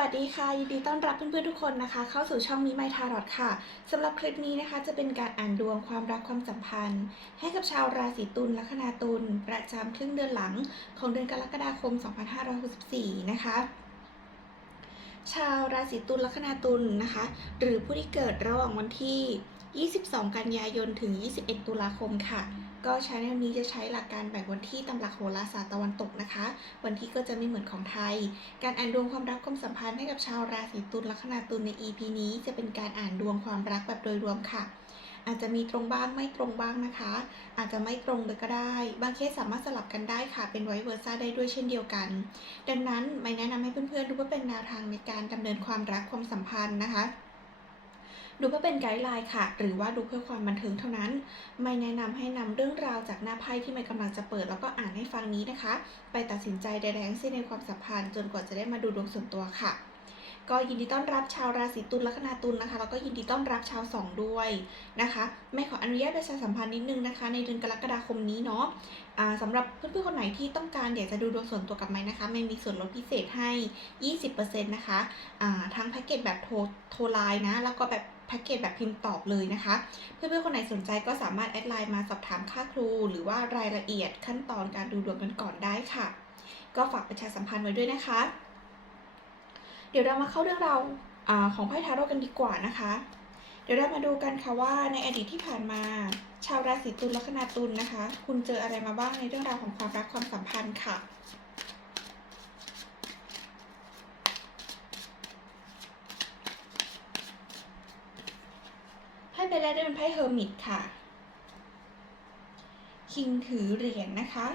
วัสดีค่ะ ยินดีต้อนรับเพื่อนๆทุกคนนะคะ เข้าสู่ช่องมีไมทารอดค่ะสำหรับคลิปนี้นะคะ จะเป็นการอ่านดวงความรักความสัมพันธ์ ให้กับชาวราศีตุลลัคนาตุลประจำครึ่งเดือนหลังของเดือนกรกฎาคม 2564 นะคะชาวราศีตุลลัคนาตุลนะคะ หรือผู้ที่เกิดระหว่างวันที่ 22 กันยายนถึง 21 ตุลาคมค่ะ ก็ใช้แนวนี้จะใช้หลักการแบ่งวันที่ตามหลักโหราศาสตร์ตะวันตกนะคะ วันที่ก็จะไม่เหมือนของไทย การอ่านดวงความรักความสัมพันธ์ให้กับชาวราศีตุลลัคนาตุลใน EP นี้จะเป็นการอ่านดวงความรักแบบโดยรวมค่ะ อาจจะมีตรงบ้างไม่ตรงบ้างนะคะ อาจจะไม่ตรงเลยก็ได้ บางเคสสามารถสลับกันได้ค่ะ เป็นไวเวอร์ซ่าได้ด้วยเช่นเดียวกัน ดังนั้นไม่แนะนำให้เพื่อนๆดูว่าเป็นแนวทางในการดำเนินความรักความสัมพันธ์นะคะ ดูเพื่อเป็นไกด์ไลน์ค่ะ หรือว่าดูเพื่อความบันเทิงเท่านั้น ไม่แนะนำให้นำเรื่องราวจากหน้าไพ่ที่ไม่กำลังจะเปิด แล้วก็อ่านให้ฟังนี้นะคะ ไปตัดสินใจใดๆทั้งสิ้นในความสัมพันธ์จนกว่าจะได้มาดูดวงส่วนตัวค่ะก็ยินดีต้อนรับชาวราศีตุลลัคนาตุลนะคะแล้วก็ยินดีต้อนรับชาวสองด้วยนะคะไม่ขออนุญาตประชาสัมพันธ์นิดนึงนะคะ ในเดือนกรกฎาคมนี้เนาะอ่าสำหรับเพื่อนๆคนไหนที่ต้องการอยากจะดูดวงส่วนตัวกับไม้นะคะไม่มีส่วนลดพิเศษให้ 20%นะคะอ่าทั้งแพ็กเกจแบบโทรโทรไลน์นะ แล้วก็แบบ พ็กเกจแบบพิมพ์ตอบเลยนะคะ เพื่อนๆคนไหนสนใจก็สามารถแอดไลน์มาสอบถามค่าครู หรือว่ารายละเอียดขั้นตอนการดูดวงกันก่อนได้ค่ะ ก็ฝากประชาสัมพันธ์ไว้ด้วยนะคะ เดี๋ยวเรามาเข้าเรื่องราวอของไพ่ทาโร่กันดีกว่านะคะ เดี๋ยวเรามาดูกันค่ะว่าในอดีตที่ผ่านมา ชาวราศีตุลลัคนาตุลนะคะ คุณเจออะไรมาบ้างในเรื่องราวของความรักความสัมพันธ์ค่ะ ให้ไป แรกได้เป็นไพ่เฮอร์มิตค่ะ คิงถือเหรียญนะคะ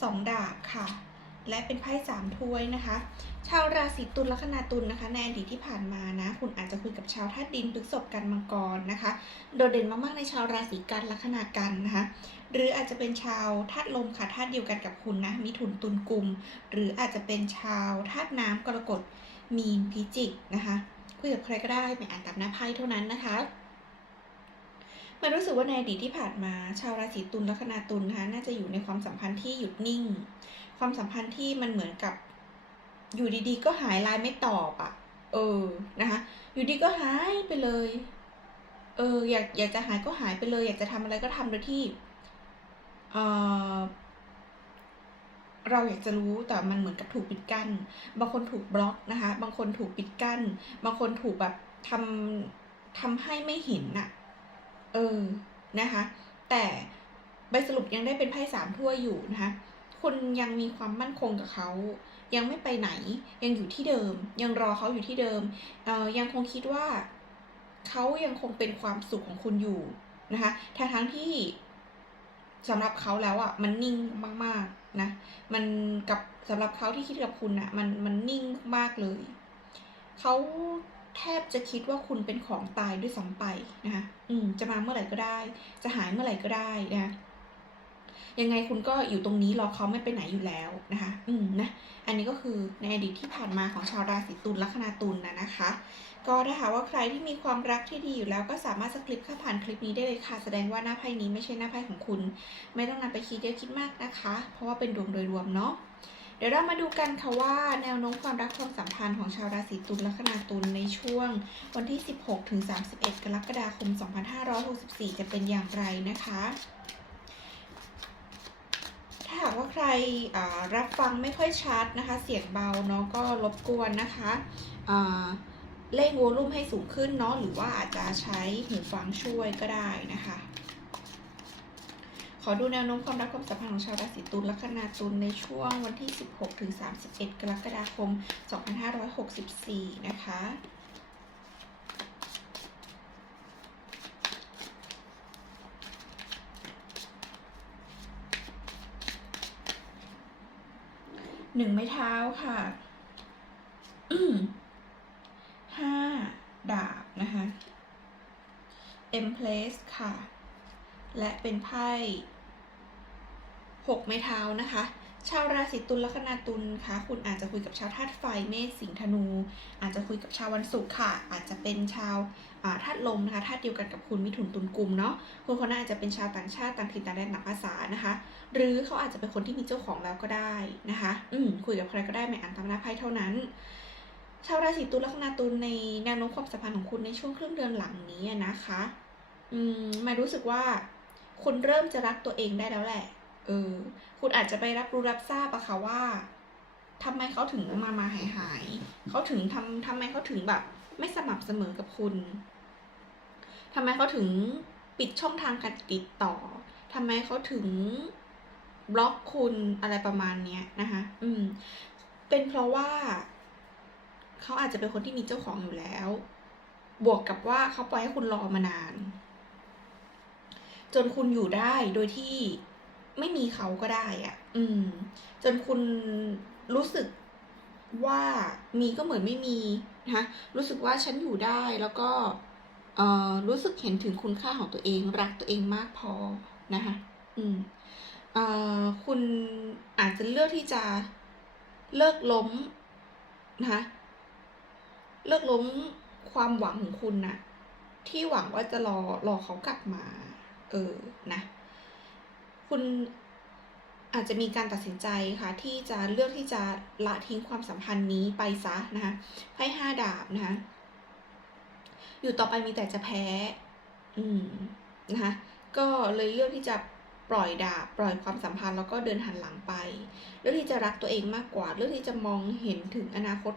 สองดาบค่ะ และเป็นไพ่สามถ้วยนะคะ ชาวราศีตุลลัคนาตุลนะคะ ในอดีตที่ผ่านมานะ คุณอาจจะคุยกับชาวธาตุดินพฤษภกันมังกรนะคะ โดดเด่นมากๆในชาวราศีกันลัคนากันนะคะ หรืออาจจะเป็นชาวธาตุลมค่ะธาตุเดียวกันกับคุณนะ มิถุนตุลกุม หรืออาจจะเป็นชาวธาตุน้ำกรกฎมีนพิจิกนะคะคุยกับใครก็ได้ไม่อ่านตามหน้าไพ่เท่านั้นนะคะ มันรู้สึกว่าในอดีตที่ผ่านมา ชาวราศีตุลลัคนาตุลนะคะน่าจะอยู่ในความสัมพันธ์ที่หยุดนิ่ง ความสัมพันธ์ที่มันเหมือนกับ อยู่ดีๆ ก็หายไลน์ไม่ตอบอะ่ะ เออนะคะ อยู่ดีก็หายไปเลย เออ อยากอยากจะหายก็หายไปเลย อยากจะทำอะไรก็ทำโดยที่เออเราอยากจะรู้แต่มันเหมือนกับถูกปิดกั้น บางคนถูกบล็อกนะคะ บางคนถูกปิดกั้น บางคนถูกแบบทำทำให้ไม่เห็นน่ะ เออนะคะ แต่ใบสรุปยังได้เป็นไพ่สามถ้วยอยู่นะคะคุณยังมีความมั่นคงกับเขา ยังไม่ไปไหน ยังอยู่ที่เดิม ยังรอเขาอยู่ที่เดิมเอ่อยังคงคิดว่าเขายังคงเป็นความสุขของคุณอยู่นะคะทั้งทั้งที่สำหรับเขาแล้วอะมันนิ่งมากๆนะ มันกับสำหรับเขาที่คิดกับคุณอะ มันมันนิ่งมากเลย เขา แทบจะคิดว่าคุณเป็นของตายด้วยซ้ำไปนะคะอืม จะมาเมื่อไหร่ก็ได้ จะหายเมื่อไหร่ก็ได้นะคะยังไงคุณก็อยู่ตรงนี้รอเขาไม่ไปไหนอยู่แล้วนะคะ อืมนะ อันนี้ก็คือในอดีตที่ผ่านมาของชาวราศีตุลลัคนาตุลนะนะคะ ก็ถ้าหากว่าใครที่มีความรักที่ดีอยู่แล้วก็สามารถสคริปต์ข้าผ่านคลิปนี้ได้เลยค่ะ แสดงว่าหน้าไพ่นี้ไม่ใช่หน้าไพ่ของคุณ ไม่ต้องนำไปคิดเยอะคิดมากนะคะ เพราะว่าเป็นดวงโดยรวมเนาะ เดี๋ยวเรามาดูกันค่ะว่าแนวโน้มความรักความสัมพันธ์ของชาวราศีตุลแลัคนาตุลในช่วงวันที่ 16 ถึง 31 กรกฎาคม 2564 จะเป็นอย่างไรนะคะ ถ้าหากว่าใครรับฟังไม่ค่อยชัดนะคะ เสียงเบาเนาะก็รบกวนนะคะเร่งโวลูมให้สูงขึ้นเนาะหรือว่าอาจจะใช้หูฟังช่วยก็ได้นะคะ ขอดูแนวโน้มความรักความสัมพันธ์ของชาวราศีตุลลัคนาตุลในช่วงวันที่ 16 ถึง 31 กรกฎาคม 2564 นะคะ หนึ่งไม้เท้าค่ะห้าดาบนะคะ Empress ค่ะ และเป็นไพ่หกไม้เท้านะคะ ชาวราศีตุลลัคนาตุลค่ะคุณอาจจะคุยกับชาวธาตุไฟเมษสิงห์ธนู อาจจะคุยกับชาววันศุกร์ค่ะ อาจจะเป็นชาวธาตุลมนะคะธาตุเดียวกันกับคุณมิถุนตุลกุมเนาะคุณคนนั้นอาจจะเป็นชาวต่างชาติต่างถิ่นต่างแดนต่างภาษานะคะ หรือเขาอาจจะเป็นคนที่มีเจ้าของแล้วก็ได้นะคะ อืมคุยกับใครก็ได้ไม่อ่านตามหน้าไพ่เท่านั้นชาวราศีตุลลัคนาตุลในแนวโน้มความสัมพันธ์ของคุณในช่วงครึ่งเดือนหลังนี้นะคะ อืมมารู้สึกว่า คุณเริ่มจะรักตัวเองได้แล้วแหละเออคุณอาจจะไปรับรู้รับทราบอะค่ะว่าทำไมเขาถึงมามาหายหายเขาถึงทำทำไมเขาถึงแบบ ไม่สม่ำเสมอกับคุณทำไมเขาถึงปิดช่องทางการติดต่อทำไมเขาถึงบล็อกคุณอะไรประมาณเนี้ยนะคะ อืม เป็นเพราะว่าเขาอาจจะเป็นคนที่มีเจ้าของอยู่แล้ว บวกกับว่าเขาปล่อยให้คุณรอมานาน จนคุณอยู่ได้โดยที่ไม่มีเขาก็ได้อะอืม จนคุณรู้สึกว่ามีก็เหมือนไม่มีนะคะรู้สึกว่าฉันอยู่ได้แล้วก็เอ่อรู้สึกเห็นถึงคุณค่าของตัวเอง รักตัวเองมากพอนะคะอืมเอ่อคุณอาจจะเลือกที่จะเลิกล้มนะคะเลิกล้มความหวังของคุณนะที่หวังว่าจะรอรอเขากลับมา เออนะคุณอาจจะมีการตัดสินใจค่ะที่จะเลือกที่จะละทิ้งความสัมพันธ์นี้ไปซะนะคะไพ่ห้าดาบนะคะอยู่ต่อไปมีแต่จะแพ้ อืมนะคะก็เลยเลือกที่จะปล่อยดาบปล่อยความสัมพันธ์แล้วก็เดินหันหลังไป เลือกที่จะรักตัวเองมากกว่า เลือกที่จะมองเห็นถึงอนาคต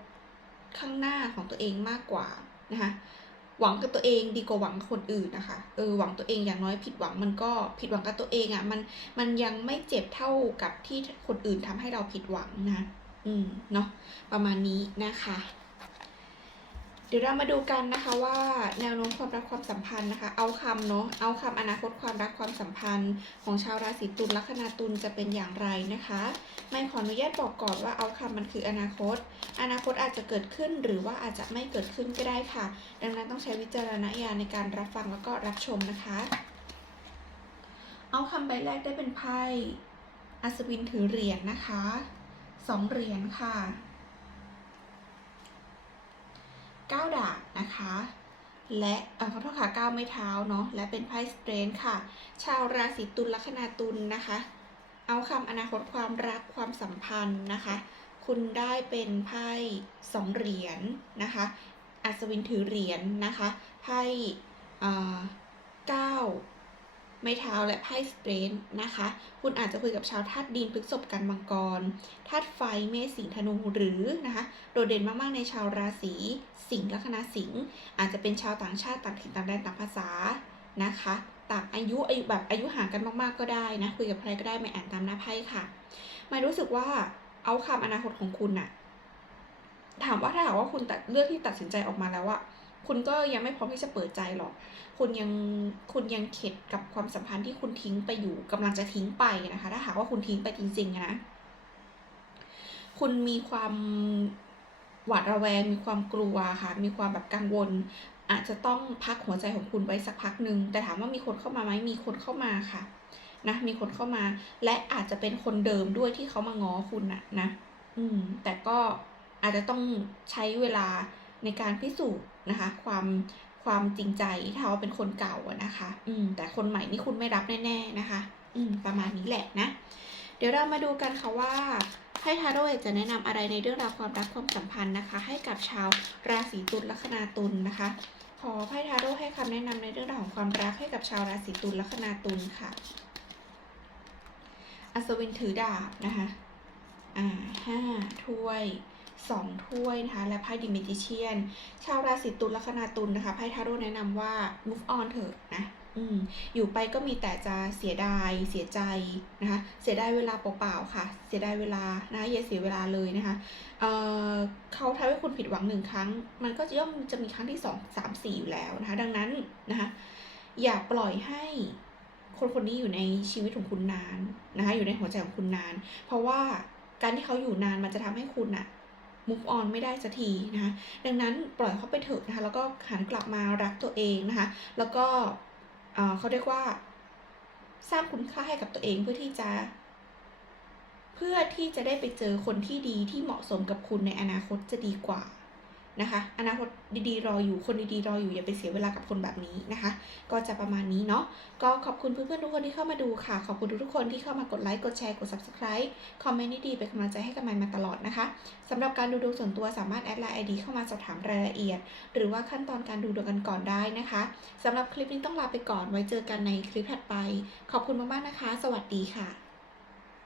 ข้างหน้าของตัวเองมากกว่านะคะ หวังกับตัวเองดีกว่าหวังกับคนอื่นนะคะเออหวังตัวเองอย่างน้อยผิดหวังมันก็ผิดหวังกับตัวเองอะ่ะมันมันยังไม่เจ็บเท่ากับที่คนอื่นทำให้เราผิดหวังนะ อืมเนาะประมาณนี้นะคะ ดี๋ยวเรามาดูกันนะคะว่าแนวโน้มความรักความสัมพันธ์นะคะ เอาคำเนาะเอาคำอนาคตความรักความสัมพันธ์ ของชาวราศีตุลลัคนาตุลจะเป็นอย่างไรนะคะไม่ขออนุญาตบอกก่อนว่าเอาคำมันคืออนาคต อนาคตอาจจะเกิดขึ้นหรือว่าอาจจะไม่เกิดขึ้นก็ได้ค่ะ ดังนั้นต้องใช้วิจารณญาณในการรับฟังแล้วก็รับชมนะคะ เอาคำใบแรกได้เป็นไพ่อัศวินถือเหรียญนะคะสองเหรียญค่ะ ก้าดาบนะคะ และเออขอโทษค่ะก้าไม้เท้าเนาะและเป็นไพ่สเตรนค่ะ ชาวราศีตุลลัคนาตุลนะคะ เอาคำอนาคตความรักความสัมพันธ์นะคะ คุณได้เป็นไพ่สองเหรียญนะคะ อัศวินถือเหรียญนะคะไพ่เก้า ไม้เท้าและไพ่สเตรนนะคะ คุณอาจจะคุยกับชาวธาตุดินพฤกษภกันมังกรธาตุไฟเมษสิงธนูหรือนะคะโดดเด่นมากๆในชาวราศีสิงห์ลัคนาสิงห์อาจจะเป็นชาวต่างชาติต่างถิ่นต่างแดนต่างภาษานะคะต่างอายุอายุแบบอายุห่างกันมากๆก็ได้นะคุยกับใครก็ได้ไม่อ่านตามหน้าไพ่ค่ะไม่รู้สึกว่าเอาคำอนาคตของคุณน่ะถามว่าถ้าหากว่าคุณตัดเลือกที่ตัดสินใจออกมาแล้วอะ คุณก็ยังไม่พร้อมที่จะเปิดใจหรอก คุณยังคุณยังเข็ดกับความสัมพันธ์ที่คุณทิ้งไปอยู่กำลังจะทิ้งไปนะคะ ถ้าหากว่าคุณทิ้งไปจริงๆนะ คุณมีความหวาดระแวง มีความกลัวค่ะ มีความแบบกังวล อาจจะต้องพักหัวใจของคุณไว้สักพักหนึ่ง แต่ถามว่ามีคนเข้ามาไหมมีคนเข้ามาค่ะ นะ มีคนเข้ามา และอาจจะเป็นคนเดิมด้วยที่เขามาง้อคุณนะนะ อืม แต่ก็อาจจะต้องใช้เวลา ในการพิสูจน์นะคะ ความความจริงใจถ้าเขาเป็นคนเก่านะคะ อืม แต่คนใหม่นี่คุณไม่รับแน่ ๆนะคะ อืม ประมาณนี้แหละนะ เดี๋ยวเรามาดูกันค่ะว่าไพ่ทาโร่จะแนะนำอะไรในเรื่องราวความรักความสัมพันธ์นะคะ ให้กับชาวราศีตุลลัคนาตุลนะคะ ขอไพ่ทาโร่ให้คำแนะนำในเรื่องราวของความรักให้กับชาวราศีตุลลัคนาตุลค่ะอัศวินถือดาบนะคะ อ่าห้าถ้วย สองถ้วยนะคะ และไพ่ดิมิจิเชียน ชาวราศีตุลลัคนาตุลนะคะไพ่ทาโร่แนะนำว่า move on เถอะนะอืมอยู่ไปก็มีแต่จะเสียดายเสียใจนะคะ เสียดายเวลาเปล่าๆค่ะ เสียดายเวลานะะอย่าเสียเวลาเลยนะคะเเขาทำให้คุณผิดหวังหนึ่งครั้ง มันก็จะย่อมจะมีครั้งที่สองสามสี่อยู่แล้วนะคะ ดังนั้นนะคะอย่าปล่อยให้คนคนนี้อยู่ในชีวิตของคุณนานนะคะ อยู่ในหัวใจของคุณนาน เพราะว่าการที่เขาอยู่นานมันจะทำให้คุณอะ move on ไม่ได้สักทีนะคะดังนั้นปล่อยเขาไปเถอะนะคะแล้วก็หันกลับมารักตัวเองนะคะแล้วก็เอ่อเขาเรียกว่า สร้างคุณค่าให้กับตัวเองเพื่อที่จะเพื่อที่จะได้ไปเจอคนที่ดีที่เหมาะสมกับคุณในอนาคตจะดีกว่า นะคะ อนาคตดีๆ รออยู่ คนดีๆ รออยู่ อย่าไปเสียเวลากับคนแบบนี้นะคะ ก็จะประมาณนี้เนาะ ก็ขอบคุณเพื่อนๆ ทุกคนที่เข้ามาดูค่ะ ขอบคุณทุกคนที่เข้ามากดไลค์ กดแชร์ กด subscribe คอมเมนต์ดีๆ เป็นกำลังใจให้กับไมาตลอดนะคะสำหรับการดูดวงส่วนตัวสามารถแอดไลน์ ID เข้ามาสอบถามรายละเอียด หรือว่าขั้นตอนการดูดวงกันก่อนได้นะคะสำหรับคลิปนี้ต้องลาไปก่อน ไว้เจอกันในคลิปถัดไป ขอบคุณมากๆนะคะ สวัสดีค่ะ